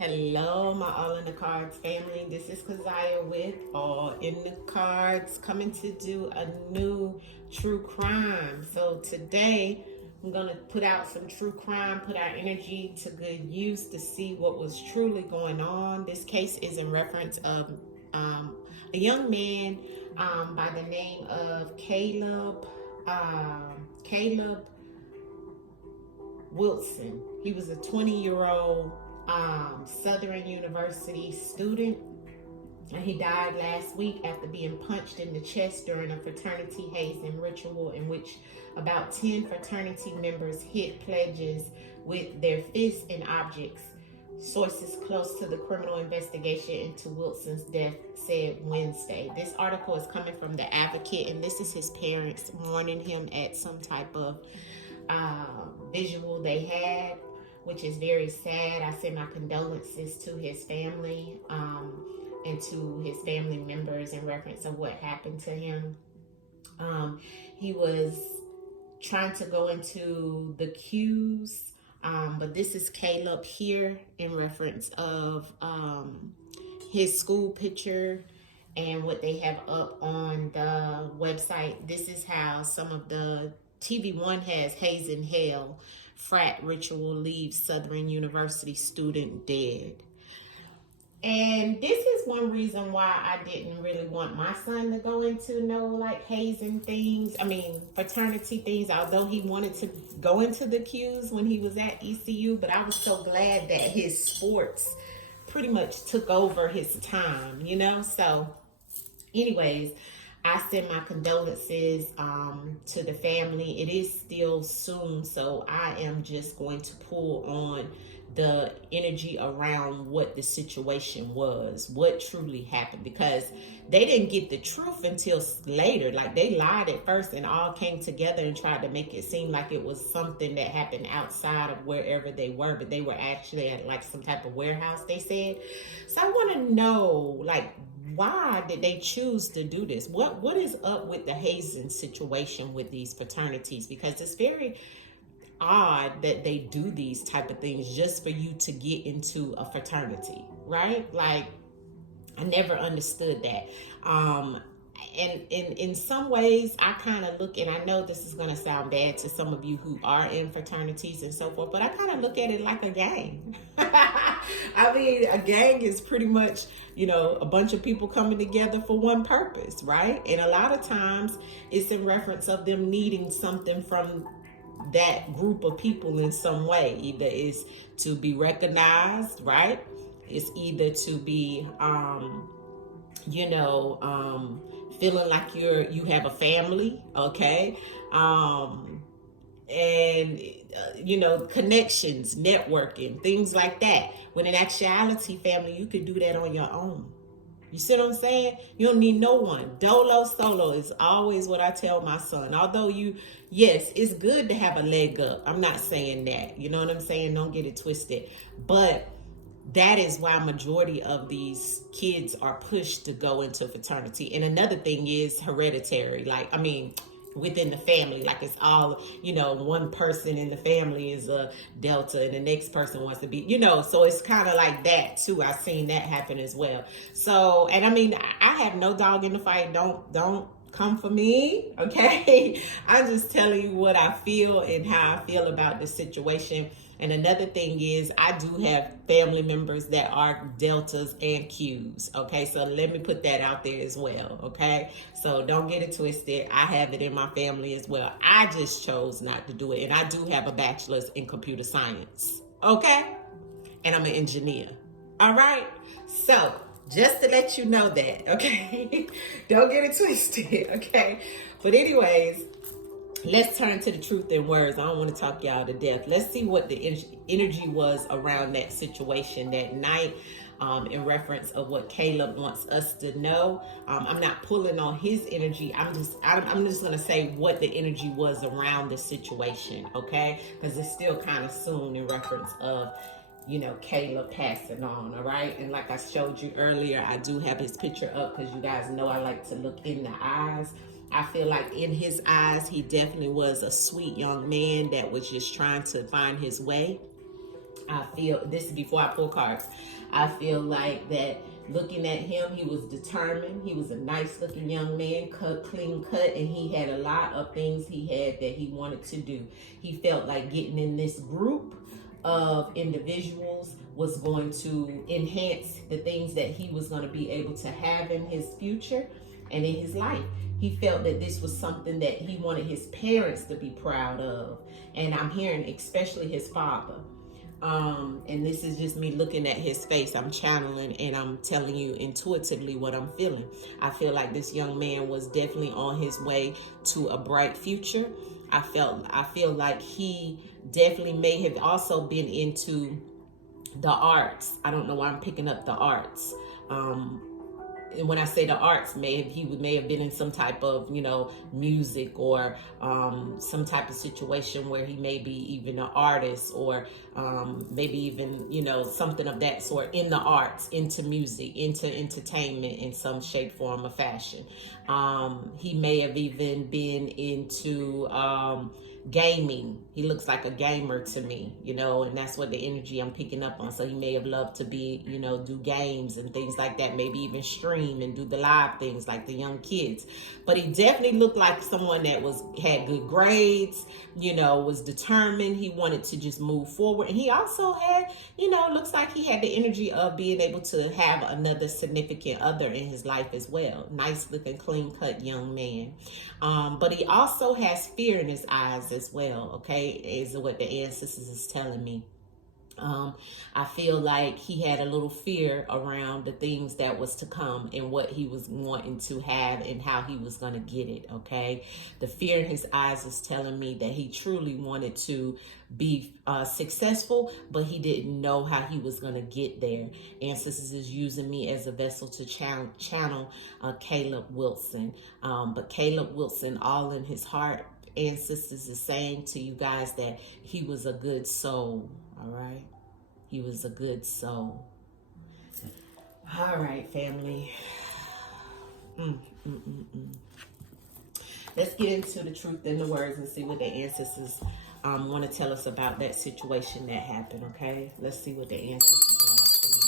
Hello, my All in the Cards family. This is Keziah with All in the Cards, coming to do a new true crime. So today I'm gonna put out some true crime, put our energy to good use to see what was truly going on. This case is in reference of a young man by the name of Caleb Wilson. He was a 20-year-old Southern University student, and he died last week after being punched in the chest during a fraternity hazing ritual in which about 10 fraternity members hit pledges with their fists and objects. Sources close to the criminal investigation into Wilson's death said Wednesday. This article is coming from The Advocate, and this is his parents mourning him at some type of visual they had, which is very sad. I send my condolences to his family and to his family members in reference of what happened to him. He was trying to go into the queues, but this is Caleb here in reference of his school picture and what they have up on the website. This is how some of the TV1 has hazing hell. Frat ritual leaves Southern University student dead. And this is one reason why I didn't really want my son to go into like hazing things. I mean, fraternity things, although he wanted to go into the queues when he was at ECU, but I was so glad that his sports pretty much took over his time, So anyways, I send my condolences to the family. It is still soon, so I am just going to pull on the energy around what the situation was, what truly happened, because they didn't get the truth until later. Like, they lied at first and all came together and tried to make it seem like it was something that happened outside of wherever they were, but they were actually at like some type of warehouse, they said. So I want to know, why did they choose to do this? What is up with the hazing situation with these fraternities? Because it's very odd that they do these type of things just for you to get into a fraternity, right? Like, I never understood that. And in some ways, I kind of look, and I know this is going to sound bad to some of you who are in fraternities and so forth, but I kind of look at it like a gang. I mean, a gang is pretty much, a bunch of people coming together for one purpose, right? And a lot of times it's in reference of them needing something from that group of people in some way. Either it's to be recognized, right? It's either to be, feeling like you have a family, okay? And connections, networking, things like that. When in actuality, family, you could do that on your own. You see what I'm saying? You don't need no one. Dolo solo is always what I tell my son. Although yes, it's good to have a leg up. I'm not saying that. You know what I'm saying? Don't get it twisted. But that is why majority of these kids are pushed to go into fraternity. And another thing is hereditary. Within the family, like it's all, one person in the family is a Delta and the next person wants to be, so it's kind of like that too. I've seen that happen as well. So, and I have no dog in the fight. Don't come for me, okay? I'm just telling you what I feel and how I feel about the situation. And another thing is, I do have family members that are Deltas and Qs, okay? So let me put that out there as well, okay? So don't get it twisted. I have it in my family as well. I just chose not to do it. And I do have a bachelor's in computer science, okay? And I'm an engineer, all right? So just to let you know that, okay? Don't get it twisted, okay? But anyways, let's turn to the truth in words. I don't want to talk y'all to death. Let's see what the energy was around that situation that night, in reference of what Caleb wants us to know. I'm not pulling on his energy. I'm just going to say what the energy was around the situation, okay? Because it's still kind of soon in reference of, Caleb passing on, all right? And like I showed you earlier, I do have his picture up because you guys know I like to look in the eyes. I feel like in his eyes, he definitely was a sweet young man that was just trying to find his way. I feel, this is before I pull cards, I feel like that looking at him, he was determined. He was a nice looking young man, clean cut, and he had a lot of things he had that he wanted to do. He felt like getting in this group of individuals was going to enhance the things that he was going to be able to have in his future and in his life. He felt that this was something that he wanted his parents to be proud of. And I'm hearing especially his father. And this is just me looking at his face. I'm channeling and I'm telling you intuitively what I'm feeling. I feel like this young man was definitely on his way to a bright future. I feel like he definitely may have also been into the arts. I don't know why I'm picking up the arts. And when I say the arts, he may have been in some type of, music or some type of situation where he may be even an artist or maybe even, something of that sort in the arts, into music, into entertainment in some shape, form, or fashion. He may have even been into gaming. He looks like a gamer to me, and that's what the energy I'm picking up on. So he may have loved to be, do games and things like that, maybe even stream and do the live things like the young kids. But he definitely looked like someone that had good grades, was determined. He wanted to just move forward. And he also had, looks like he had the energy of being able to have another significant other in his life as well. Nice looking, clean cut young man. But he also has fear in his eyes as well, okay, is what the ancestors is telling me. I feel like he had a little fear around the things that was to come and what he was wanting to have and how he was going to get it, okay? The fear in his eyes is telling me that he truly wanted to be successful, but he didn't know how he was going to get there. Ancestors is using me as a vessel to channel Caleb Wilson. But Caleb Wilson, all in his heart, ancestors is saying to you guys that he was a good soul. All right. He was a good soul. All right, family. Let's get into the truth and the words and see what the ancestors want to tell us about that situation that happened, okay? Let's see what the ancestors want us to know.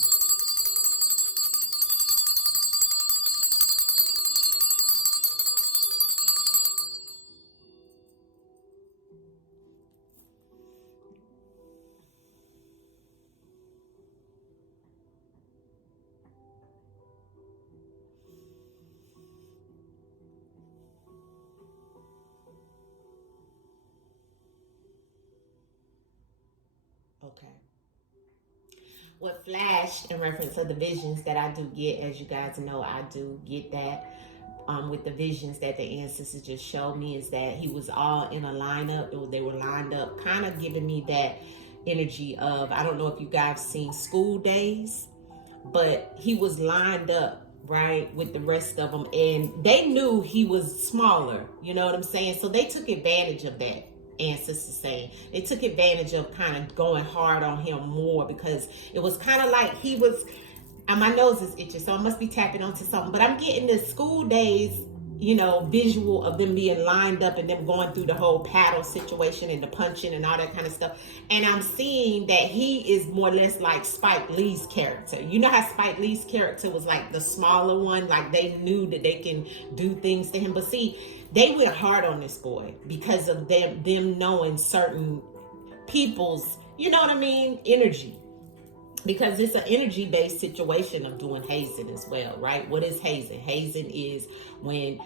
Okay. What flashed in reference to the visions that I do get, as you guys know, I do get that with the visions that the ancestors just showed me, is that he was all in a lineup, or they were lined up, kind of giving me that energy of, I don't know if you guys seen School Days, but he was lined up, right, with the rest of them, and they knew he was smaller, you know what I'm saying? So they took advantage of that. Ancestors saying they took advantage of kind of going hard on him more, because it was kind of like he was, and my nose is itching, so I must be tapping onto something, but I'm getting the School Days, visual of them being lined up and them going through the whole paddle situation and the punching and all that kind of stuff. And I'm seeing that he is more or less like Spike Lee's character. You know how Spike Lee's character was like the smaller one, like they knew that they can do things to him. But see, they went hard on this boy because of them knowing certain people's, energy. Because it's an energy-based situation of doing hazing as well, right? What is hazing? Hazing is when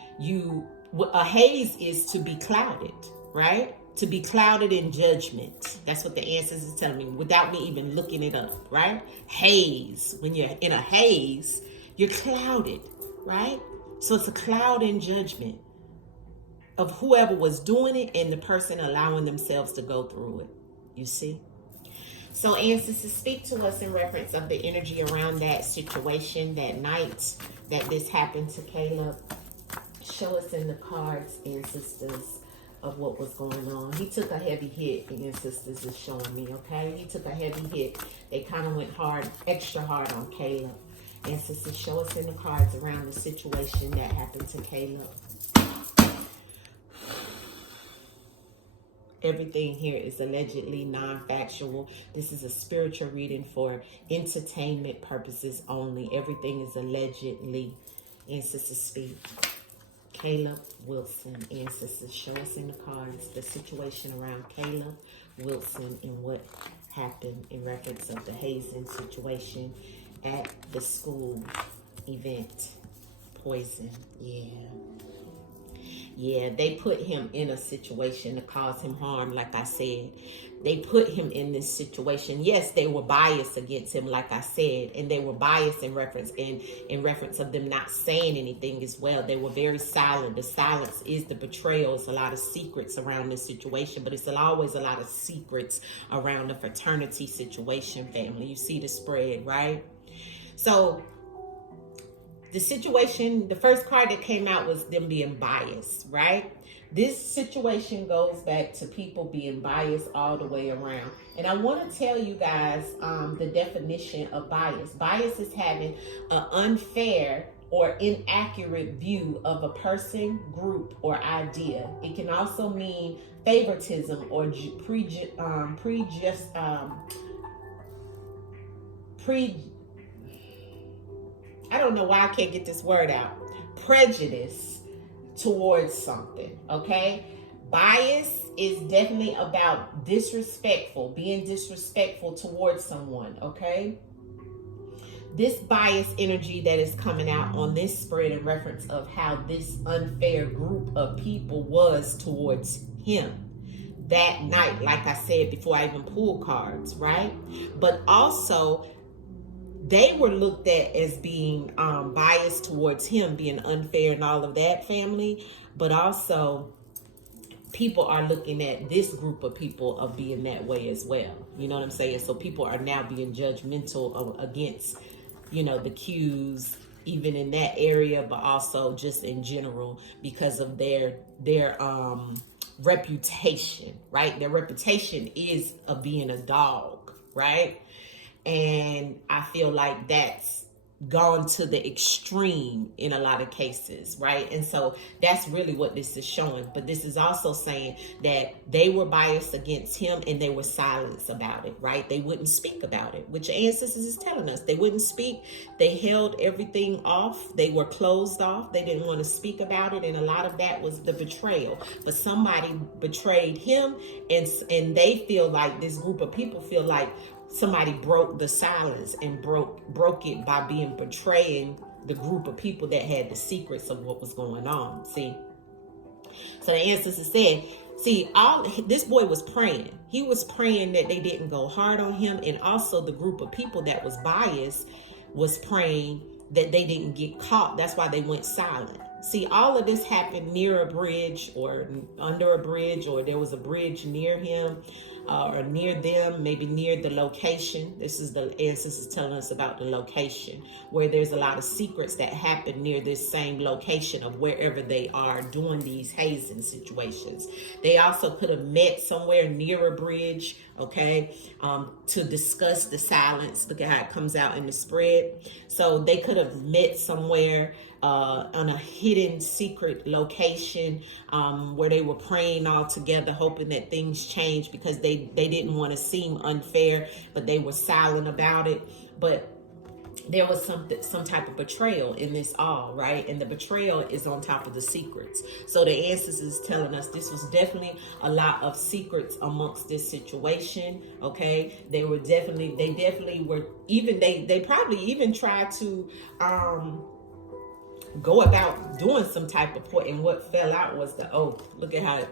a haze is to be clouded, right? To be clouded in judgment. That's what the ancestors is telling me without me even looking it up, right? Haze. When you're in a haze, you're clouded, right? So it's a cloud in judgment of whoever was doing it and the person allowing themselves to go through it. You see? So ancestors, speak to us in reference of the energy around that situation, that night that this happened to Caleb. Show us in the cards, ancestors, of what was going on. He took a heavy hit, the ancestors is showing me, okay? He took a heavy hit. They kind of went hard, extra hard on Caleb. Ancestors, show us in the cards around the situation that happened to Caleb. Everything here is allegedly non-factual. This is a spiritual reading for entertainment purposes only. Everything is allegedly. Ancestors speak. Caleb Wilson. Ancestors, show us in the cards the situation around Caleb Wilson and what happened in reference of the hazing situation at the school event. Poison. Yeah, they put him in a situation to cause him harm, like I said. They put him in this situation. Yes, they were biased against him, like I said, and they were biased in reference of them not saying anything as well. They were very silent. The silence is the betrayal. It's a lot of secrets around this situation, but it's always a lot of secrets around the fraternity situation, family. You see the spread, right? So the situation, the first card that came out was them being biased, right? This situation goes back to people being biased all the way around. And I want to tell you guys the definition of bias. Bias is having an unfair or inaccurate view of a person, group, or idea. It can also mean favoritism or I don't know why I can't get this word out. Prejudice towards something, okay? Bias is definitely about being disrespectful towards someone, okay? This bias energy that is coming out on this spread in reference of how this unfair group of people was towards him that night, like I said before I even pulled cards, right? But also, they were looked at as being biased towards him, being unfair and all of that, family. But also, people are looking at this group of people of being that way as well. You know what I'm saying? So people are now being judgmental against, the Qs, even in that area, but also just in general because of their reputation, right? Their reputation is of being a dog, right? And I feel like that's gone to the extreme in a lot of cases, right? And so that's really what this is showing. But this is also saying that they were biased against him and they were silenced about it, right? They wouldn't speak about it, which ancestors is telling us. They wouldn't speak. They held everything off. They were closed off. They didn't want to speak about it. And a lot of that was the betrayal. But somebody betrayed him, and they feel like, this group of people feel like, somebody broke the silence and broke it by betraying the group of people that had the secrets of what was going on. See, so the ancestors said, this boy was praying. He was praying that they didn't go hard on him, and also the group of people that was biased was praying that they didn't get caught. That's why they went silent. See, all of this happened near a bridge or under a bridge, or there was a bridge near him. Or near them, maybe near the location. This is the ancestors telling us about the location, where there's a lot of secrets that happen near this same location of wherever they are doing these hazing situations. They also could have met somewhere near a bridge, okay, to discuss the silence. Look at how it comes out in the spread. So they could have met somewhere on a hidden secret location where they were praying all together, hoping that things change because they didn't want to seem unfair, but they were silent about it. But there was some type of betrayal in this all, right? And the betrayal is on top of the secrets. So the ancestors is telling us this was definitely a lot of secrets amongst this situation, okay? They probably even tried to go about doing some type of point, and what fell out was the oath. Look at how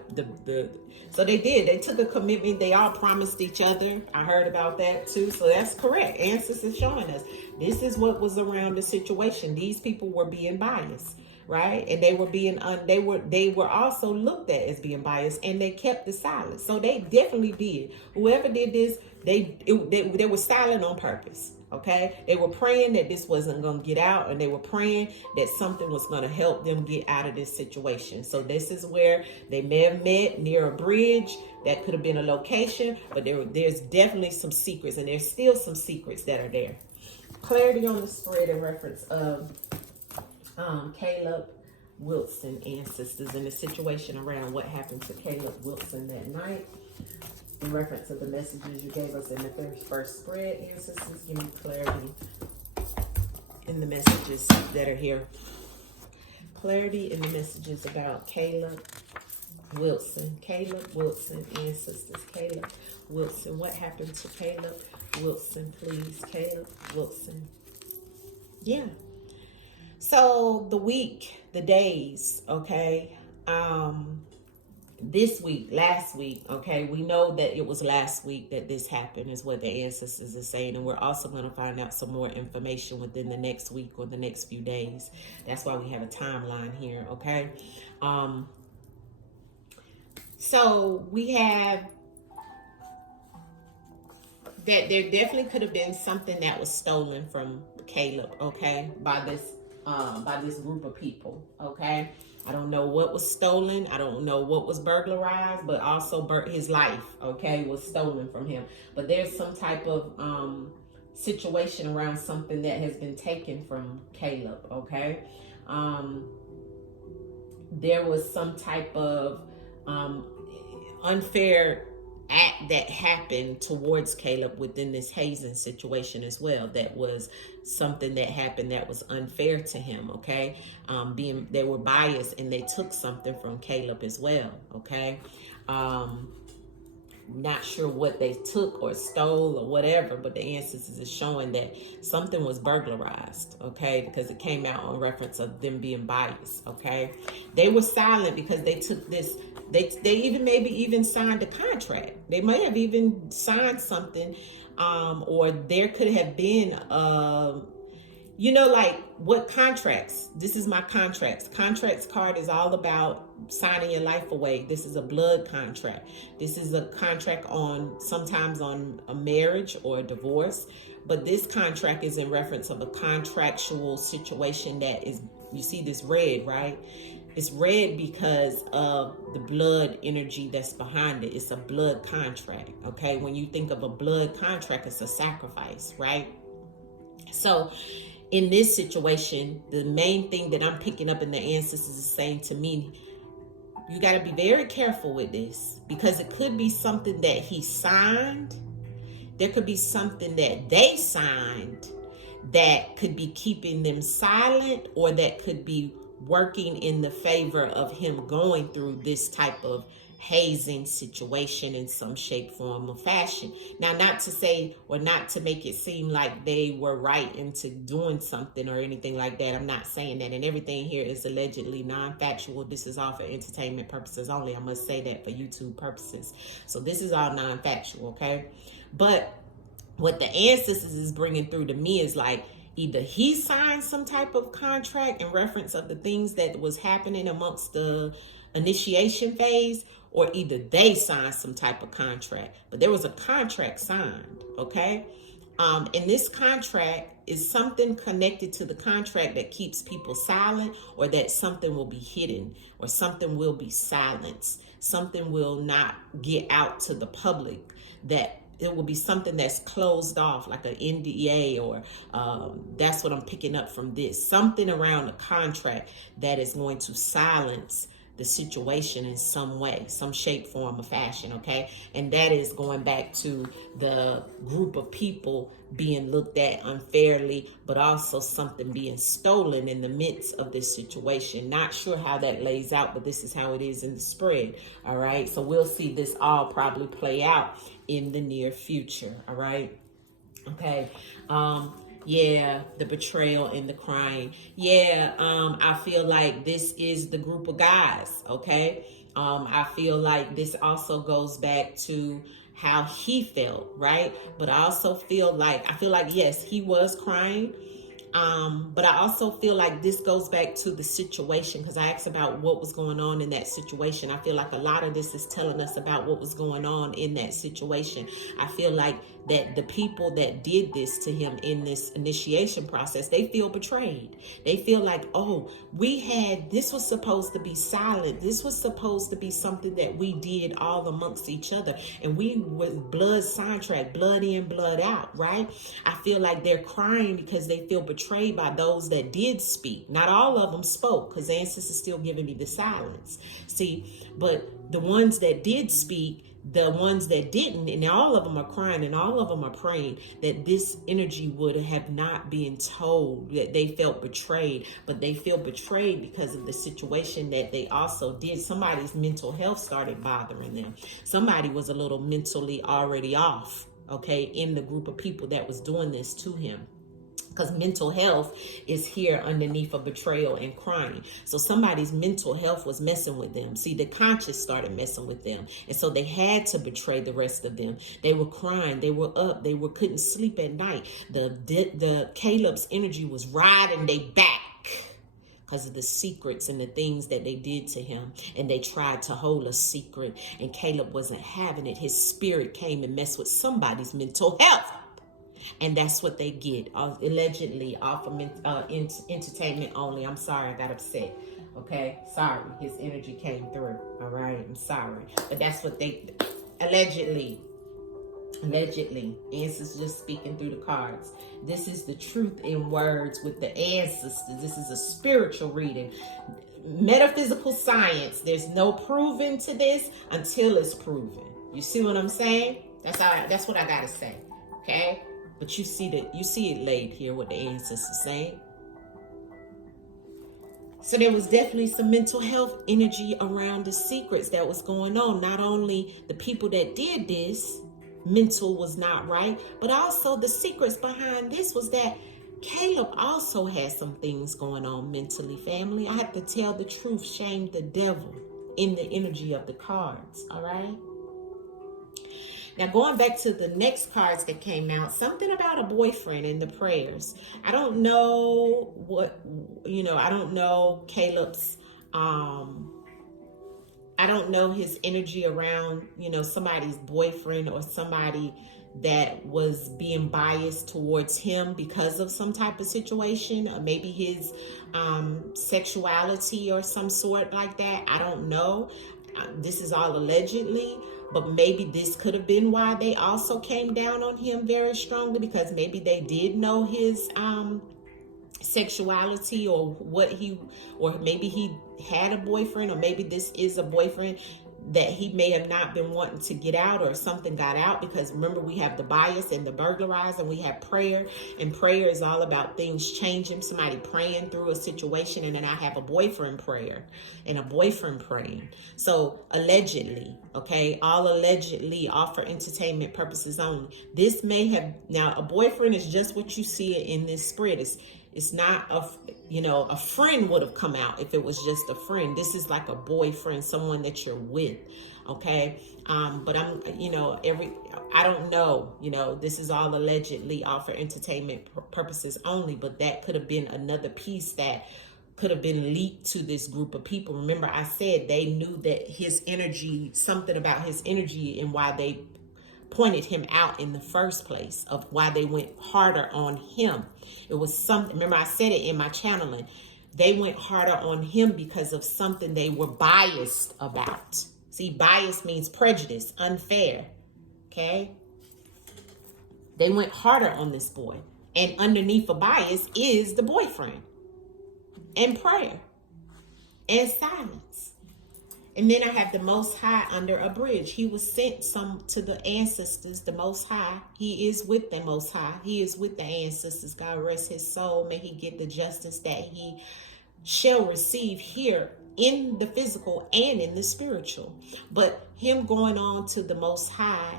so they took a commitment. They all promised each other. I heard about that too. So that's correct. Ancestors showing us this is what was around the situation. These people were being biased, right? And they were being they were also looked at as being biased, and they kept the silence. So they definitely did. Whoever did this, they were silent on purpose. Okay, they were praying that this wasn't going to get out, and they were praying that something was going to help them get out of this situation. So this is where they may have met near a bridge. That could have been a location, but there's definitely some secrets, and there's still some secrets that are there. Clarity on the spread in reference of Caleb Wilson ancestors and the situation around what happened to Caleb Wilson that night. in reference to the messages you gave us in the first spread. Ancestors, give me clarity in the messages that are here. Clarity in the messages about Caleb Wilson. Caleb Wilson, ancestors. Caleb Wilson. What happened to Caleb Wilson, please? Caleb Wilson. Yeah. So the week, the days, okay? This week, last week, okay? We know that it was last week that this happened, is what the ancestors are saying. And we're also going to find out some more information within the next week or the next few days. That's why we have a timeline here, okay? So we have that there definitely could have been something that was stolen from Caleb, okay, by this group of people, okay? I don't know what was stolen. I don't know what was burglarized, but also his life, okay, was stolen from him. But there's some type of situation around something that has been taken from Caleb, okay? There was some type of unfair act that happened towards Caleb within this hazing situation as well. That was something that happened that was unfair to him, okay? They were biased and they took something from Caleb as well, okay? Not sure what they took or stole or whatever, but the ancestors is showing that something was burglarized, okay? Because it came out on reference of them being biased, okay? They were silent because they took this. They even maybe even signed a contract. They might have even signed something, or there could have been, like what contracts? This is my contracts. Contracts card is all about signing your life away. This is a blood contract. This is a contract sometimes on a marriage or a divorce. But this contract is in reference of a contractual situation that is, you see this red, right? It's red because of the blood energy that's behind it. It's a blood contract, okay? When you think of a blood contract, it's a sacrifice, right? So in this situation, the main thing that I'm picking up in the ancestors is saying to me, you got to be very careful with this, because it could be something that he signed. There could be something that they signed that could be keeping them silent, or that could be working in the favor of him going through this type of hazing situation in some shape, form, or fashion. Now, not to say or not to make it seem like they were right into doing something or anything like that. I'm not saying that. And everything here is allegedly non-factual. This is all for entertainment purposes only. I must say that for YouTube purposes. So this is all non-factual, okay? But what the ancestors is bringing through to me is like, either he signed some type of contract in reference of the things that was happening amongst the initiation phase, or either they signed some type of contract. But there was a contract signed, okay? And this contract is something connected to the contract that keeps people silent, or that something will be hidden, or something will be silenced. Something will not get out to the public, that it will be something that's closed off, like an NDA, or that's what I'm picking up from this. Something around the contract that is going to silence the situation in some way, some shape, form, or fashion, okay? And that is going back to the group of people being looked at unfairly, but also something being stolen in the midst of this situation. Not sure how that lays out, but this is how it is in the spread, all right? So we'll see this all probably play out in the near future, all right? Okay. Yeah, the betrayal and the crying. Yeah, I feel like this is the group of guys, okay? I feel like this also goes back to how he felt, right? But I also feel like, yes, he was crying. But I also feel like this goes back to the situation, because I asked about what was going on in that situation. I feel like a lot of this is telling us about what was going on in that situation. I feel like that the people that did this to him in this initiation process, they feel betrayed. They feel like, oh, this was supposed to be silent. This was supposed to be something that we did all amongst each other. And we was blood contract, blood in, blood out, right? I feel like they're crying because they feel betrayed by those that did speak. Not all of them spoke, because the ancestors still giving me the silence. See, but the ones that did speak, the ones that didn't, and all of them are crying and all of them are praying that this energy would have not been told, that they felt betrayed, but they feel betrayed because of the situation that they also did. Somebody's mental health started bothering them. Somebody was a little mentally already off, okay, in the group of people that was doing this to him. Because mental health is here underneath of betrayal and crying. So somebody's mental health was messing with them. See, the conscious started messing with them. And so they had to betray the rest of them. They were crying. They were up. They couldn't sleep at night. The Caleb's energy was riding they back because of the secrets and the things that they did to him. And they tried to hold a secret. And Caleb wasn't having it. His spirit came and messed with somebody's mental health. And that's what they get, allegedly, off of entertainment only. I'm sorry, I got upset. Okay, sorry, his energy came through. All right, I'm sorry, but that's what they allegedly. Ancestors just speaking through the cards. This is the truth in words with the ancestors. This is a spiritual reading. Metaphysical science. There's no proving to this until it's proven. You see what I'm saying? That's what I gotta say. Okay. But you see it laid here what the ancestors saying. So there was definitely some mental health energy around the secrets that was going on. Not only the people that did this, mental was not right, but also the secrets behind this was that Caleb also had some things going on mentally, family. I have to tell the truth, shame the devil in the energy of the cards, all right? Now, going back to the next cards that came out, something about a boyfriend in the prayers. I don't know I don't know Caleb's, I don't know his energy around, somebody's boyfriend or somebody that was being biased towards him because of some type of situation, or maybe his sexuality or some sort like that. I don't know. This is all allegedly. But maybe this could have been why they also came down on him very strongly, because maybe they did know his sexuality or maybe he had a boyfriend, or maybe this is a boyfriend that he may have not been wanting to get out, or something got out, because remember, we have the bias and the burglarize, and we have prayer, and prayer is all about things changing, somebody praying through a situation, and then I have a boyfriend prayer and a boyfriend praying. So allegedly, okay, all allegedly, all for entertainment purposes only. This may have, now a boyfriend is just what you see in this spread. It's not a friend would have come out if it was just a friend. This is like a boyfriend, someone that you're with, okay? But I don't know, this is all allegedly all for entertainment purposes only, but that could have been another piece that could have been leaked to this group of people. Remember, I said they knew that his energy, something about his energy, and why they pointed him out in the first place, of why they went harder on him. It was something, remember I said it in my channeling, they went harder on him because of something they were biased about. See, bias means prejudice, unfair, okay? They went harder on this boy. And underneath a bias is the boyfriend, and prayer, and silence. And then I have the Most High under a bridge. He was sent to the ancestors, the Most High. He is with the Most High. He is with the ancestors. God rest his soul. May he get the justice that he shall receive here in the physical and in the spiritual. But him going on to the Most High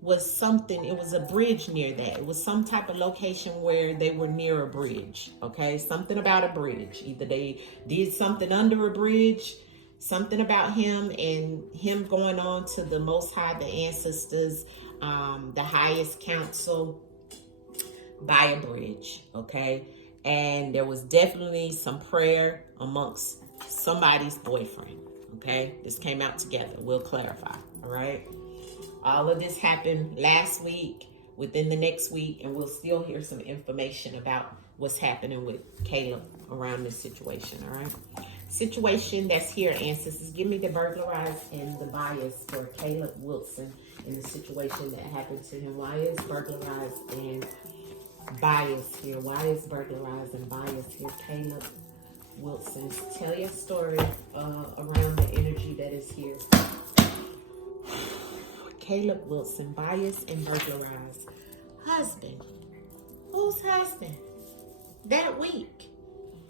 was something, it was a bridge near that. It was some type of location where they were near a bridge, okay? Something about a bridge. Either they did something under a bridge, something about him, and him going on to the Most High, the ancestors, the highest council, by a bridge, okay? And there was definitely some prayer amongst somebody's boyfriend, okay? This came out together. We'll clarify, all right? All of this happened last week, within the next week, and we'll still hear some information about what's happening with Caleb around this situation, all right? Situation that's here, ancestors. Give me the burglarized and the bias for Caleb Wilson in the situation that happened to him. Why is burglarized and bias here? Why is burglarized and bias here? Caleb Wilson, tell your story around the energy that is here. Caleb Wilson, bias and burglarize. Husband. Whose husband? That week.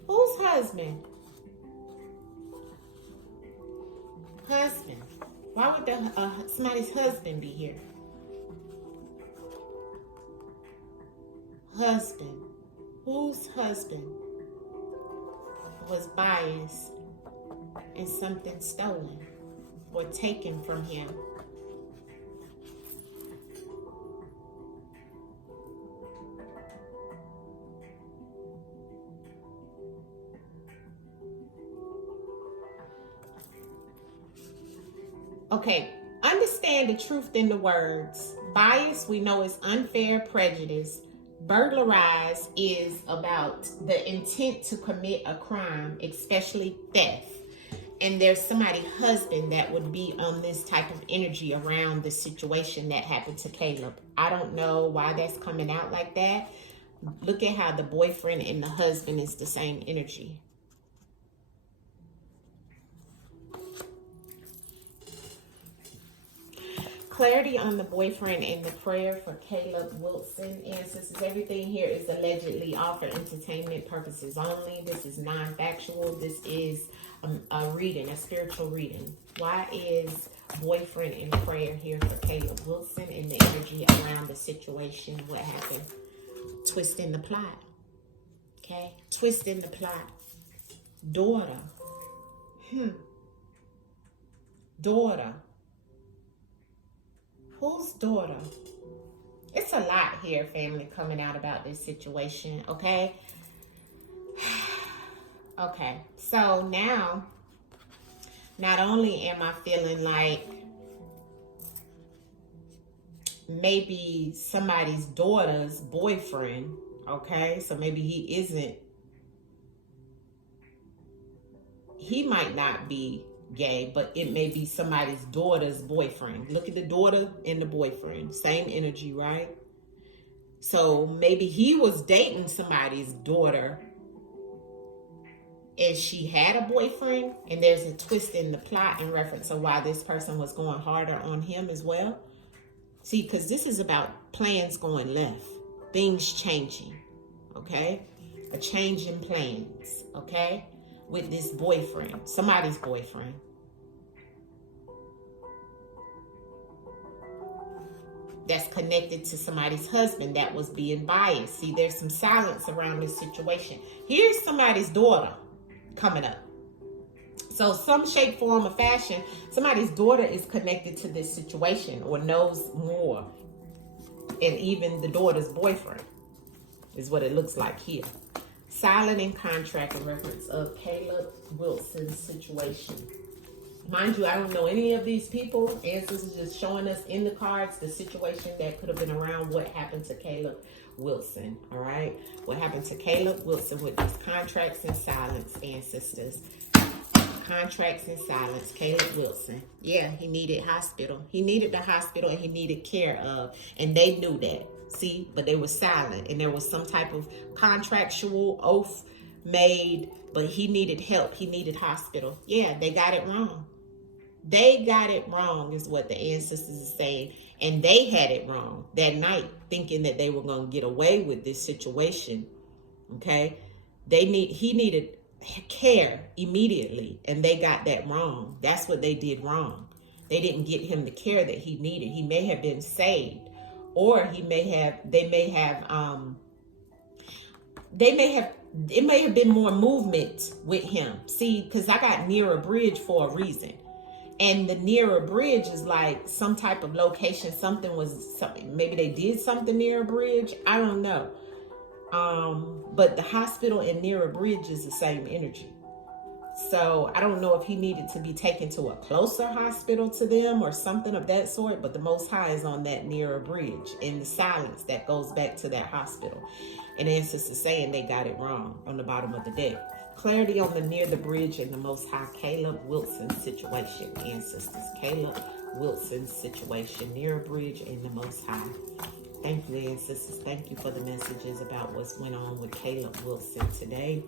Whose husband? Husband. Why would somebody's husband be here? Husband. Whose husband was biased and something stolen or taken from him? Okay, understand the truth in the words. Bias, we know, is unfair prejudice. Burglarize is about the intent to commit a crime, especially theft. And there's somebody's husband that would be on this type of energy around the situation that happened to Caleb. I don't know why that's coming out like that. Look at how the boyfriend and the husband is the same energy. Clarity on the boyfriend and the prayer for Caleb Wilson. Ancestors, everything here is allegedly all for entertainment purposes only. This is non-factual. This is a reading, a spiritual reading. Why is boyfriend and prayer here for Caleb Wilson and the energy around the situation? What happened? Twisting the plot. Okay? Twisting the plot. Daughter. Daughter. Whose daughter? It's a lot here, family, coming out about this situation, okay? Okay, so now, not only am I feeling like maybe somebody's daughter's boyfriend, okay? So maybe he might not be gay, but it may be somebody's daughter's boyfriend. Look at the daughter and the boyfriend. Same energy, right? So maybe he was dating somebody's daughter and she had a boyfriend, and there's a twist in the plot in reference to why this person was going harder on him as well. See, because this is about plans going left, things changing, okay? A change in plans, okay? With this boyfriend, somebody's boyfriend. That's connected to somebody's husband that was being biased. See, there's some silence around this situation. Here's somebody's daughter coming up. So some shape, form, or fashion, somebody's daughter is connected to this situation or knows more. And even the daughter's boyfriend is what it looks like here. Silent in contract in reference of Caleb Wilson's situation. Mind you, I don't know any of these people. Answers is just showing us in the cards the situation that could have been around what happened to Caleb Wilson. All right? What happened to Caleb Wilson with these contracts and silence, ancestors. Contracts and silence. Caleb Wilson. Yeah, he needed hospital. He needed the hospital and he needed care of. And they knew that. See, but they were silent, and there was some type of contractual oath made, but he needed help. He needed hospital. Yeah, they got it wrong. They got it wrong is what the ancestors are saying, and they had it wrong that night, thinking that they were going to get away with this situation. Okay, he needed care immediately, and they got that wrong. That's what they did wrong. They didn't get him the care that he needed. He may have been saved. Or it may have been more movement with him. See, because I got near a bridge for a reason. And the near a bridge is like some type of location. Maybe they did something near a bridge. I don't know. But the hospital and near a bridge is the same energy. So I don't know if he needed to be taken to a closer hospital to them or something of that sort, but the Most High is on that near a bridge in the silence that goes back to that hospital. And ancestors saying they got it wrong on the bottom of the deck. Clarity on the near the bridge and the Most High. Caleb Wilson's situation, ancestors. Caleb Wilson's situation, near a bridge and the Most High. Thank you, ancestors. Thank you for the messages about what's went on with Caleb Wilson today.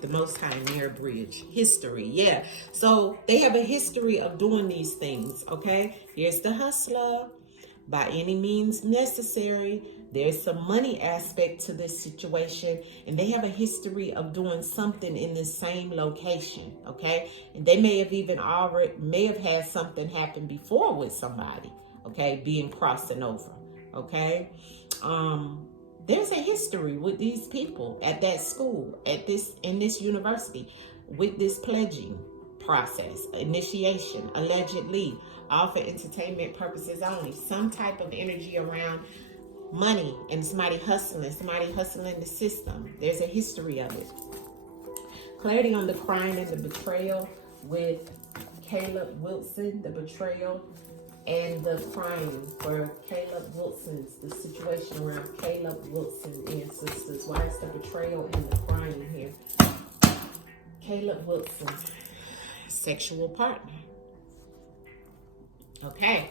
The Most High Near Bridge. History, yeah. So they have a history of doing these things, okay? Here's the hustler. By any means necessary. There's some money aspect to this situation, and they have a history of doing something in the same location, okay? And they may have had something happen before with somebody, okay, being crossing over, okay? There's a history with these people at that school, in this university, with this pledging process, initiation, allegedly, all for entertainment purposes only. Some type of energy around money and somebody hustling the system. There's a history of it. Clarity on the crime and the betrayal with Caleb Wilson, the betrayal and the crime for Caleb Wilson's, the situation around Caleb Wilson ancestors. Why is the betrayal and the crime here? Caleb Wilson, sexual partner. Okay.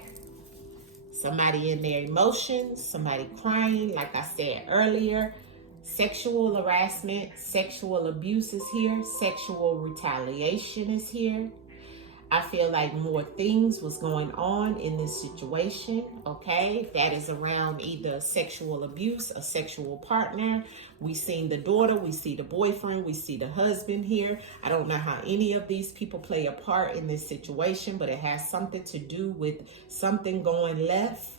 Somebody in their emotions, somebody crying, like I said earlier. Sexual harassment, sexual abuse is here. Sexual retaliation is here. I feel like more things was going on in this situation, okay? That is around either sexual abuse, a sexual partner. We seen the daughter, we see the boyfriend, we see the husband here. I don't know how any of these people play a part in this situation, but it has something to do with something going left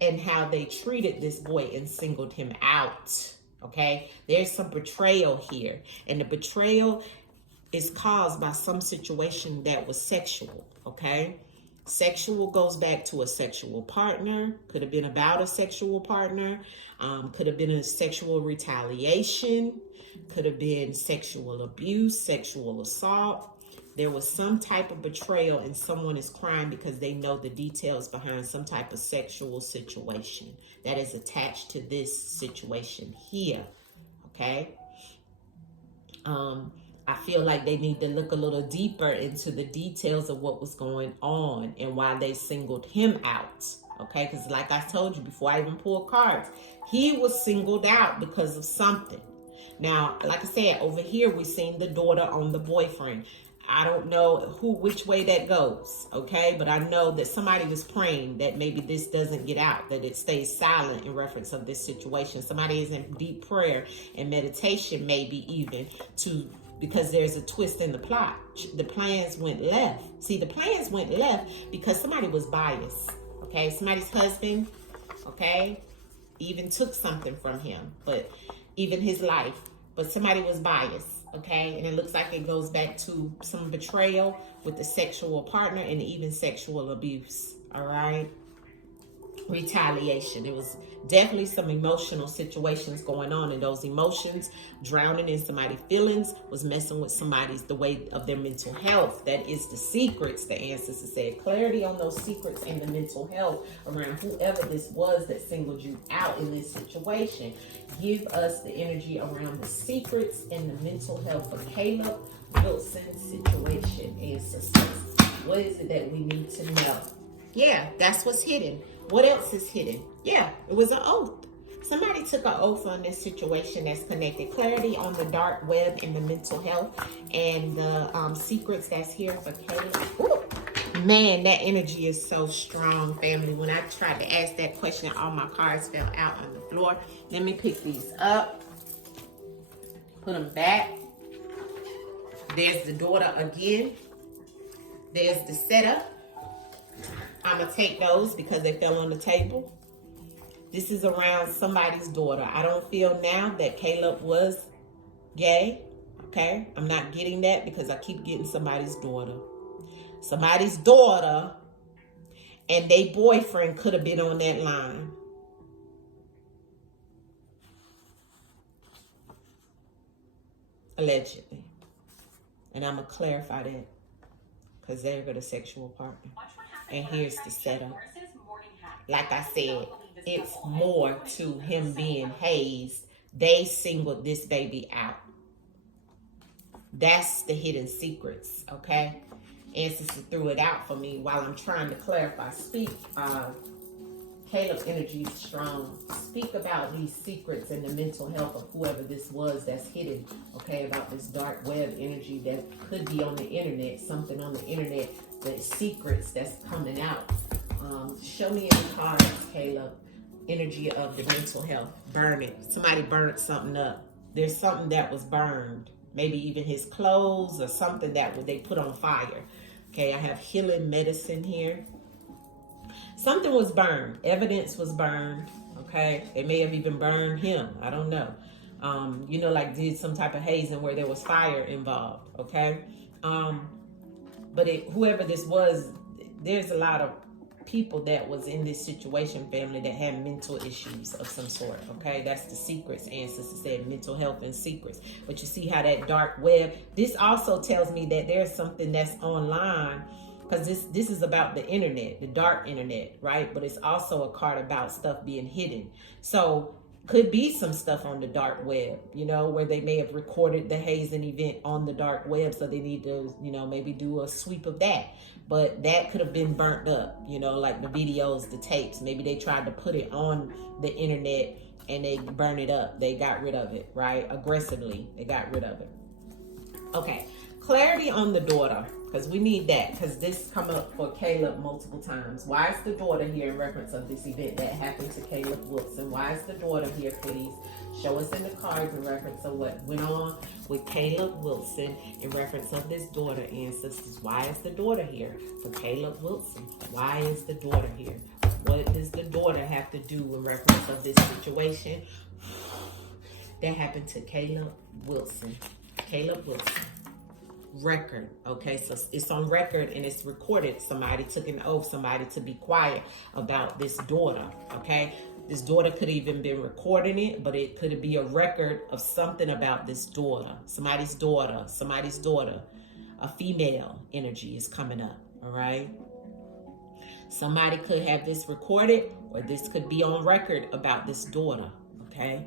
and how they treated this boy and singled him out, okay? There's some betrayal here, and the betrayal is caused by some situation that was sexual, okay? Sexual goes back to a sexual partner, could have been about a sexual partner, could have been a sexual retaliation, could have been sexual abuse, sexual assault. There was some type of betrayal and someone is crying because they know the details behind some type of sexual situation that is attached to this situation here, okay? I feel like they need to look a little deeper into the details of what was going on and why they singled him out, okay? Because like I told you before I even pulled cards, he was singled out because of something. Now, like I said, over here, we've seen the daughter on the boyfriend. I don't know which way that goes, okay? But I know that somebody was praying that maybe this doesn't get out, that it stays silent in reference of this situation. Somebody is in deep prayer and meditation, maybe even because there's a twist in the plot. The plans went left. See, the plans went left because somebody was biased, okay? Somebody's husband, okay, even took something from him, but even his life. But somebody was biased, okay? And it looks like it goes back to some betrayal with the sexual partner and even sexual abuse, all right? Retaliation. It was definitely some emotional situations going on, and those emotions drowning in somebody's feelings was messing with the way of their mental health. That is the secrets, the ancestors said. Clarity on those secrets and the mental health around whoever this was that singled you out in this situation. Give us the energy around the secrets and the mental health for Caleb Wilson's situation, ancestors. What is it that we need to know? Yeah, that's what's hidden. What else is hidden? Yeah, it was an oath. Somebody took an oath on this situation that's connected. Clarity on the dark web and the mental health and the secrets that's here for Caleb. Ooh, man, that energy is so strong, family. When I tried to ask that question, all my cards fell out on the floor. Let me pick these up. Put them back. There's the daughter again. There's the setup. I'm going to take those because they fell on the table. This is around somebody's daughter. I don't feel now that Caleb was gay, okay? I'm not getting that because I keep getting somebody's daughter. Somebody's daughter and their boyfriend could have been on that line. Allegedly. And I'm going to clarify that because they're the sexual partner. And here's the setup. Like I said, it's more to him being hazed. They singled this baby out. That's the hidden secrets, okay? Ancestors threw it out for me while I'm trying to clarify. Speak, Caleb energy is strong. Speak about these secrets and the mental health of whoever this was that's hidden, okay, about this dark web energy that could be on the internet, something on the internet, the secrets that's coming out. Show me in the cards, Caleb, energy of the mental health. Burn it. Somebody burned something up. There's something that was burned. Maybe even his clothes or something that they put on fire. Okay, I have healing medicine here. Something was burned. Evidence was burned. Okay, they may have even burned him. I don't know. You know, like did some type of hazing where there was fire involved. Okay, but whoever this was, there's a lot of people that was in this situation, family, that had mental issues of some sort. Okay, that's the secrets. Ancestors said mental health and secrets. But you see how that dark web. This also tells me that there's something that's online. Because this is about the internet, the dark internet, right? But it's also a card about stuff being hidden. So could be some stuff on the dark web, you know, where they may have recorded the hazing event on the dark web. So they need to, you know, maybe do a sweep of that. But that could have been burnt up, you know, like the videos, the tapes. Maybe they tried to put it on the internet and they burned it up. They got rid of it, right? Aggressively, they got rid of it. Okay, clarity on the daughter. Because we need that, because this come up for Caleb multiple times. Why is the daughter here in reference of this event that happened to Caleb Wilson? Why is the daughter here, please? Show us in the cards in reference of what went on with Caleb Wilson in reference of this daughter, ancestors. Why is the daughter here for Caleb Wilson? Why is the daughter here? What does the daughter have to do in reference of this situation that happened to Caleb Wilson? Caleb Wilson. Record. Okay, so it's on record and it's recorded. Somebody took an oath, somebody to be quiet about this daughter. Okay, this daughter could have even been recording it, but it could be a record of something about this daughter. Somebody's daughter, a female energy is coming up. All right, somebody could have this recorded, or this could be on record about this daughter. Okay,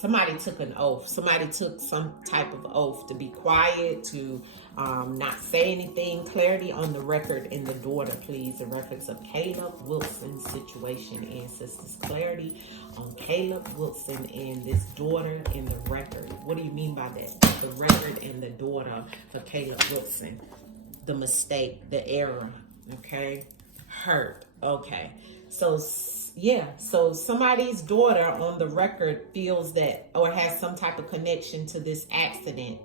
somebody took an oath. Somebody took some type of oath to be quiet, to not say anything. Clarity on the record in the daughter, please. In reference of Caleb Wilson's situation, ancestors. Clarity on Caleb Wilson and this daughter in the record. What do you mean by that? The record and the daughter for Caleb Wilson. The mistake, the error, okay? Hurt, okay. So, yeah, so somebody's daughter on the record feels that, or has some type of connection to this accident.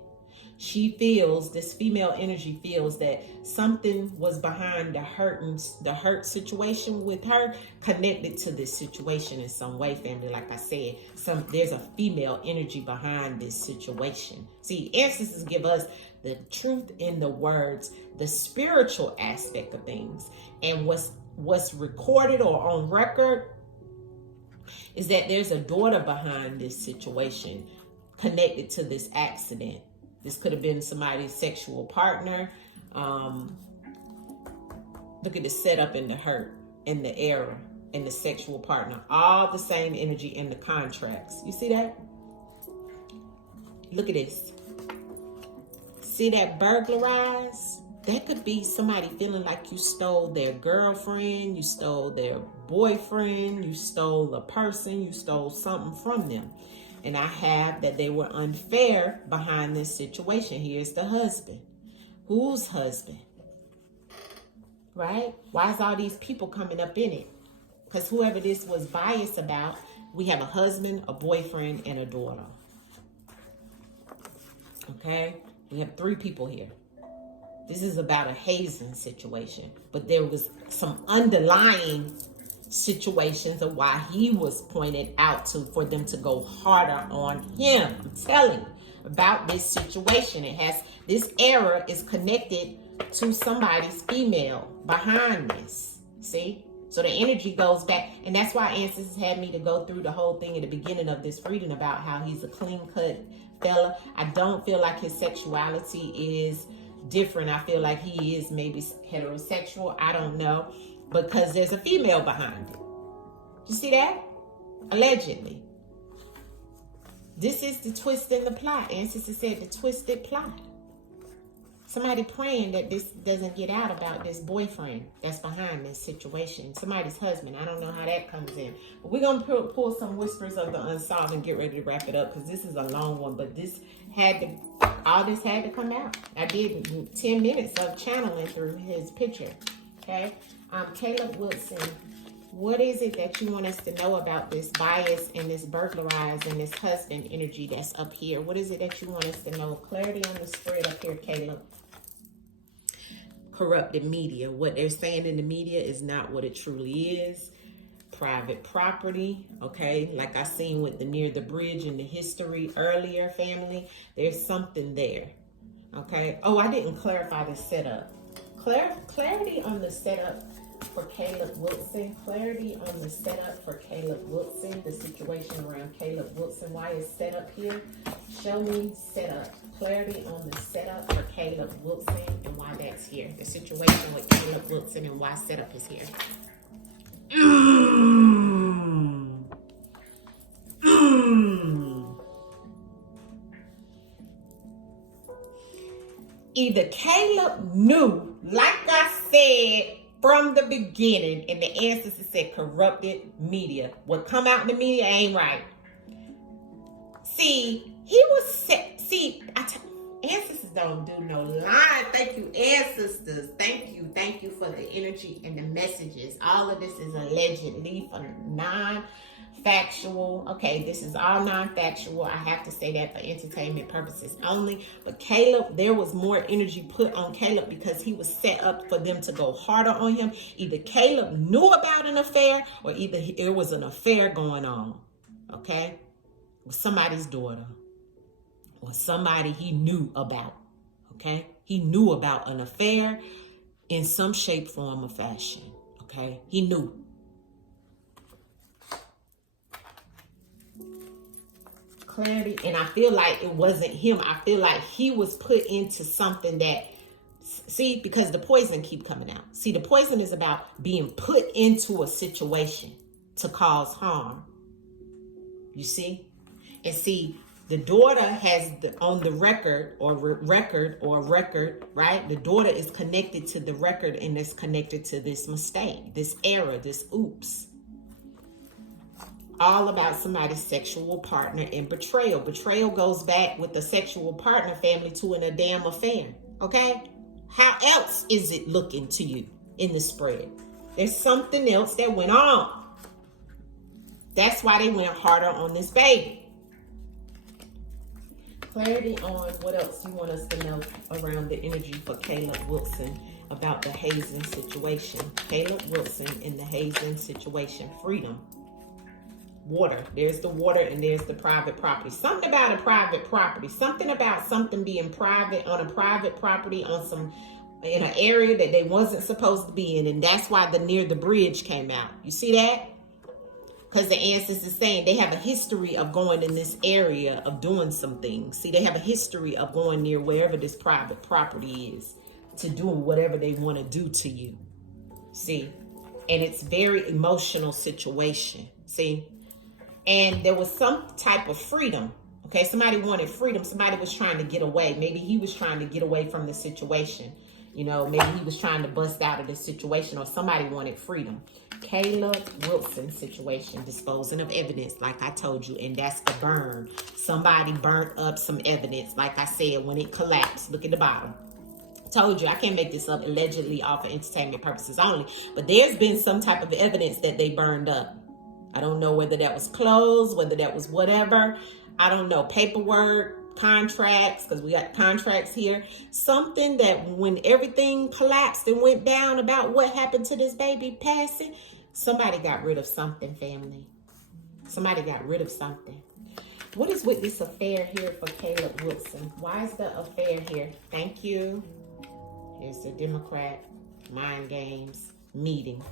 She feels, this female energy feels that something was behind the hurt situation with her, connected to this situation in some way, family. Like I said, there's a female energy behind this situation. See, ancestors give us the truth in the words, the spiritual aspect of things, and what's recorded or on record is that there's a daughter behind this situation connected to this accident. This could have been somebody's sexual partner. Look at the setup and the hurt and the error and the sexual partner. All the same energy in the contracts. You see that? Look at this. See that burglarize? That could be somebody feeling like you stole their girlfriend, you stole their boyfriend, you stole a person, you stole something from them. And I have that they were unfair behind this situation. Here's the husband. Whose husband? Right? Why is all these people coming up in it? Because whoever this was biased about, we have a husband, a boyfriend, and a daughter. Okay? We have 3 people here. This is about a hazing situation. But there was some underlying situations of why he was pointed out to, for them to go harder on him. I'm telling you about this situation. It has, this error is connected to somebody's female behind this. See? So the energy goes back, and that's why ancestors had me to go through the whole thing at the beginning of this reading about how he's a clean-cut fella. I don't feel like his sexuality is different. I feel like he is maybe heterosexual. I don't know. Because there's a female behind it. You see that? Allegedly. This is the twist in the plot. Ancestor said the twisted plot. Somebody praying that this doesn't get out about this boyfriend that's behind this situation. Somebody's husband. I don't know how that comes in. But we're going to pull some whispers of the unsolved and get ready to wrap it up, because this is a long one. But all this had to come out. I did 10 minutes of channeling through his picture. Okay? Caleb Wilson, what is it that you want us to know about this bias and this burglarized and this husband energy that's up here? What is it that you want us to know? Clarity on the spread up here, Caleb. Corrupted media. What they're saying in the media is not what it truly is. Private property, okay? Like I seen with the near the bridge in the history earlier, family. There's something there, okay? Oh, I didn't clarify the setup. Clarity on the setup for Caleb Wilson. Clarity on the setup for Caleb Wilson. The situation around Caleb Wilson. Why is setup here? Show me setup. Clarity on the setup for Caleb Wilson and why that's here. The situation with Caleb Wilson and why setup is here. Either Caleb knew, like I said from the beginning, and the ancestors said corrupted media. What come out in the media ain't right. See, he was set. See, ancestors don't do no lying. Thank you, ancestors. Thank you for the energy and the messages. All of this is allegedly for non-factual. Okay, this is all non-factual. I have to say that for entertainment purposes only. But Caleb, there was more energy put on Caleb because he was set up for them to go harder on him. Either Caleb knew about an affair or either there was an affair going on. Okay, with somebody's daughter. Or somebody he knew about, okay? He knew about an affair in some shape, form, or fashion, okay? He knew. Clarity, and I feel like it wasn't him. I feel like he was put into something that, see, because the poison keep coming out. See, the poison is about being put into a situation to cause harm. You see? And see, the daughter has on the record, right? The daughter is connected to the record and is connected to this mistake, this error, this oops. All about somebody's sexual partner and betrayal. Betrayal goes back with the sexual partner family to a damn affair, okay? How else is it looking to you in the spread? There's something else that went on. That's why they went harder on this baby. Clarity on what else you want us to know around the energy for Caleb Wilson about the hazing situation. Caleb Wilson in the hazing situation. Freedom. Water. There's the water and there's the private property. Something about a private property. Something about something being private on a private property in an area that they wasn't supposed to be in. And that's why the near the bridge came out. You see that? Because the ancestors is saying they have a history of going in this area of doing some things. See, they have a history of going near wherever this private property is to do whatever they want to do to you. See, and it's very emotional situation. See, and there was some type of freedom. Okay, somebody wanted freedom. Somebody was trying to get away. Maybe he was trying to get away from the situation. You know, maybe he was trying to bust out of this situation, or somebody wanted freedom. Caleb Wilson situation, disposing of evidence, like I told you, and that's the burn. Somebody burnt up some evidence, like I said, when it collapsed. Look at the bottom. Told you, I can't make this up, allegedly all for entertainment purposes only. But there's been some type of evidence that they burned up. I don't know whether that was clothes, whether that was whatever. I don't know, paperwork, contracts, because we got contracts here. Something that when everything collapsed and went down about what happened to this baby passing, somebody got rid of something, family. Somebody got rid of something. What is with this affair here for Caleb Wilson? Why is the affair here? Thank you. Here's the Democrat mind games meeting.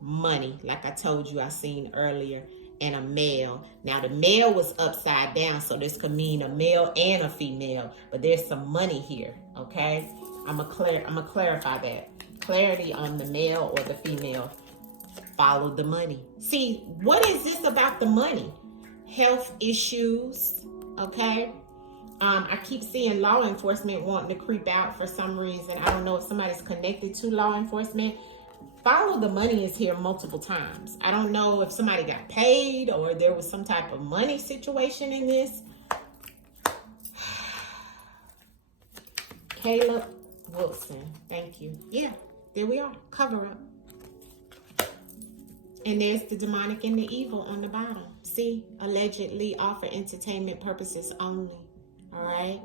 Money, like I told you, I seen earlier. And a male. Now the male was upside down, so this could mean a male and a female, but there's some money here, okay? I'm gonna clarify that. Clarity on the male or the female. Follow the money. See, what is this about the money? Health issues, okay? I keep seeing law enforcement wanting to creep out for some reason. I don't know if somebody's connected to law enforcement. Follow the money is here multiple times. I don't know if somebody got paid or there was some type of money situation in this. Caleb Wilson. Thank you. Yeah, there we are. Cover up. And there's the demonic and the evil on the bottom. See, allegedly offer entertainment purposes only. All right.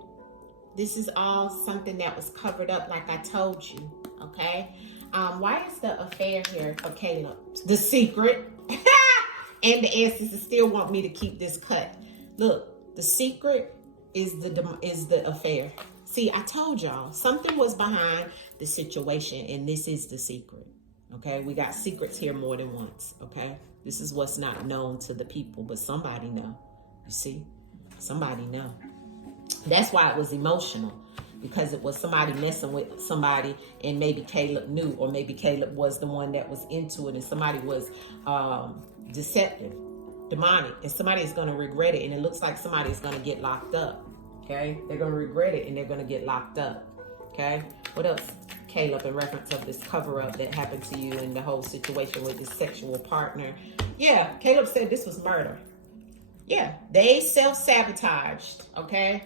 This is all something that was covered up, like I told you. Okay. Why is the affair here for Caleb? The secret. And the ancestors still want me to keep this cut. Look, the secret is the affair. See, I told y'all something was behind the situation, and this is the secret. Okay, we got secrets here more than once. Okay, this is what's not known to the people, but somebody know. You see, somebody know. That's why it was emotional, because it was somebody messing with somebody, and maybe Caleb knew, or maybe Caleb was the one that was into it, and somebody was deceptive, demonic, and somebody is going to regret it, and it looks like somebody is going to get locked up. Okay, they're going to regret it, and they're going to get locked up. Okay, what else, Caleb, in reference of this cover-up that happened to you and the whole situation with this sexual partner? Yeah, Caleb said this was murder. Yeah, they self-sabotaged. Okay,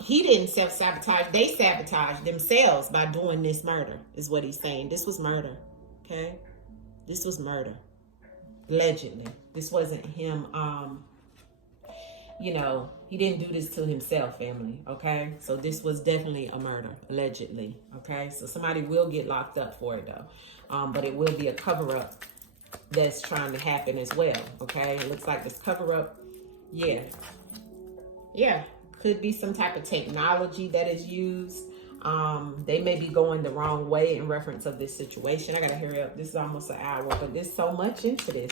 he didn't self-sabotage. They sabotaged themselves by doing this murder, is what he's saying. This was murder. Okay, this was murder. Allegedly, this wasn't him. You know, he didn't do this to himself, family, okay? So this was definitely a murder, allegedly, okay? So somebody will get locked up for it, though. But it will be a cover-up that's trying to happen as well, okay? It looks like this cover-up, yeah. Yeah, could be some type of technology that is used. They may be going the wrong way in reference of this situation. I got to hurry up. This is almost an hour, but there's so much into this.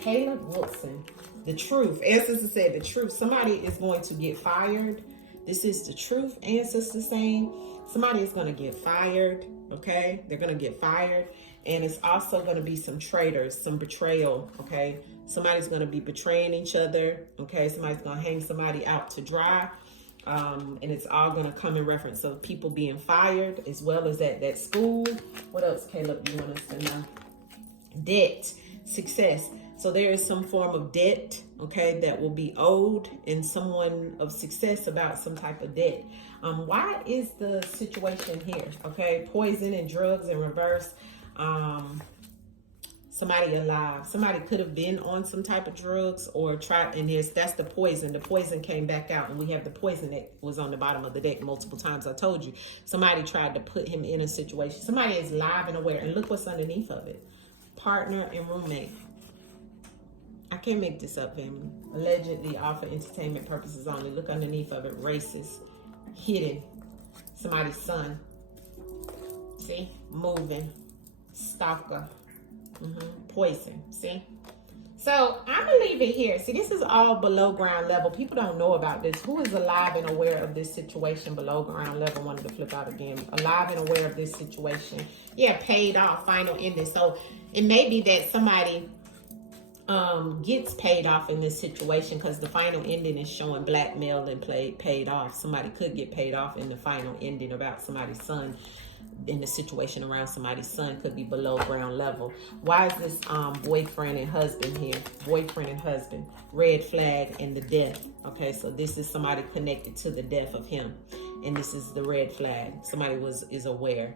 Caleb Wilson. The truth. Ancestors said the truth. Somebody is going to get fired. This is the truth. Ancestors saying somebody is going to get fired. Okay? They're going to get fired. And it's also going to be some traitors, some betrayal. Okay? Somebody's going to be betraying each other. Okay? Somebody's going to hang somebody out to dry. And it's all going to come in reference of people being fired, as well as at that school. What else, Caleb, you want us to know? Debt. Success. So there is some form of debt, okay, that will be owed, and someone of success about some type of debt. Why is the situation here? Okay, poison and drugs in reverse. Somebody alive. Somebody could have been on some type of drugs or tried, and that's the poison. The poison came back out, and we have the poison that was on the bottom of the deck multiple times. I told you. Somebody tried to put him in a situation. Somebody is live and aware, and look what's underneath of it. Partner and roommate. I can't make this up, family. Allegedly offer entertainment purposes only. Look underneath of it. Racist. Hidden. Somebody's son. See? Moving. Stalker. Poison. See? So I'm going to leave it here. See, this is all below ground level. People don't know about this. Who is alive and aware of this situation below ground level? Wanted to flip out again. Alive and aware of this situation. Yeah, paid off. Final ending. So it may be that somebody gets paid off in this situation, because the final ending is showing blackmail and paid off. Somebody could get paid off in the final ending about somebody's son. In the situation around somebody's son could be below ground level. Why is this boyfriend and husband here? Boyfriend and husband. Red flag and the death. Okay, so this is somebody connected to the death of him, and this is the red flag. Somebody is aware,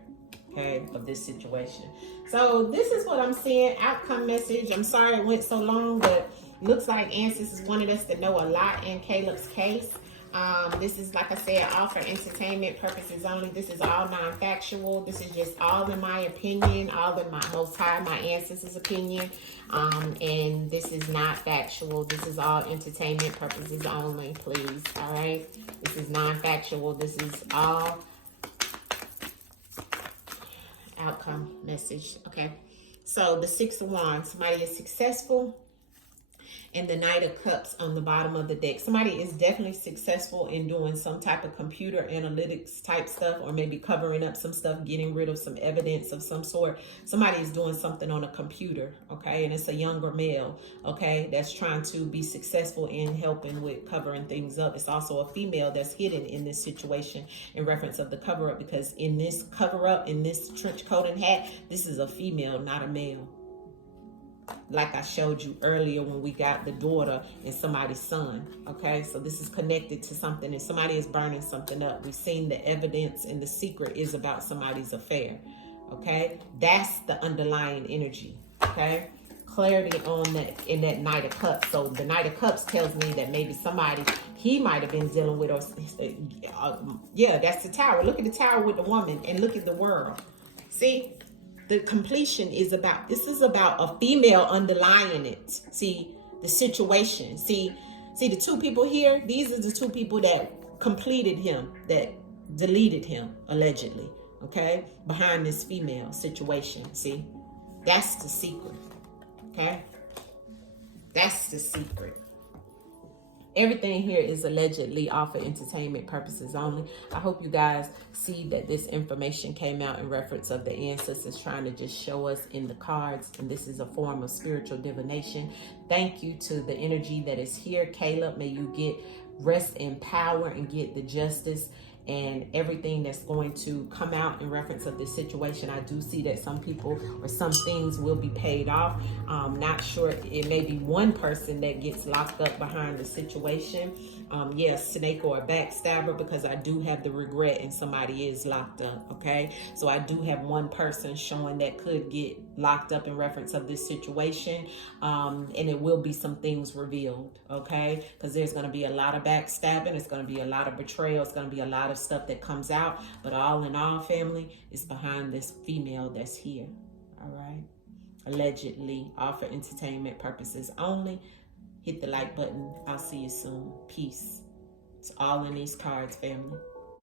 okay, of this situation. So this is what I'm seeing. Outcome message. I'm sorry it went so long, but looks like ancestors wanted us to know a lot in Caleb's case. This is, like I said, all for entertainment purposes only. This is all non-factual. This is just all in my opinion, all in my Most High, my ancestors' opinion. And this is not factual. This is all entertainment purposes only, please. All right? This is non-factual. This is all outcome message. Okay? So the Six of Wands. Somebody is successful. and the Knight of Cups on the bottom of the deck. Somebody is definitely successful in doing some type of computer analytics type stuff, or maybe covering up some stuff, getting rid of some evidence of some sort. Somebody is doing something on a computer, okay? And it's a younger male, okay, that's trying to be successful in helping with covering things up. It's also a female that's hidden in this situation in reference of the cover up, because in this cover up, in this trench coat and hat, this is a female, not a male. Like I showed you earlier when we got the daughter and somebody's son, okay? So this is connected to something, and somebody is burning something up. We've seen the evidence, and the secret is about somebody's affair, okay? That's the underlying energy, okay? Clarity on that in that Knight of Cups. So the Knight of Cups tells me that maybe somebody he might have been dealing with, or yeah, that's the Tower. Look at the Tower with the woman, and look at the world. See? The completion is about, this is about a female underlying it. See, the situation. See the two people here, these are the two people that completed him, that deleted him, allegedly, okay? Behind this female situation, see? That's the secret, okay? That's the secret. Everything here is allegedly all for entertainment purposes only. I hope you guys see that this information came out in reference of the ancestors trying to just show us in the cards. And this is a form of spiritual divination. Thank you to the energy that is here. Caleb, may you get rest and power and get the justice and everything that's going to come out in reference of this situation. I do see that some people or some things will be paid off. Not sure, it may be one person that gets locked up behind the situation. Yeah, snake or a backstabber, because I do have the regret and somebody is locked up, okay? So I do have one person showing that could get locked up in reference of this situation. And it will be some things revealed, okay? Because there's going to be a lot of backstabbing. It's going to be a lot of betrayal. It's going to be a lot of stuff that comes out. But all in all, family, is behind this female that's here, all right? Allegedly, all for entertainment purposes only. Hit the like button. I'll see you soon. Peace. It's all in these cards, family.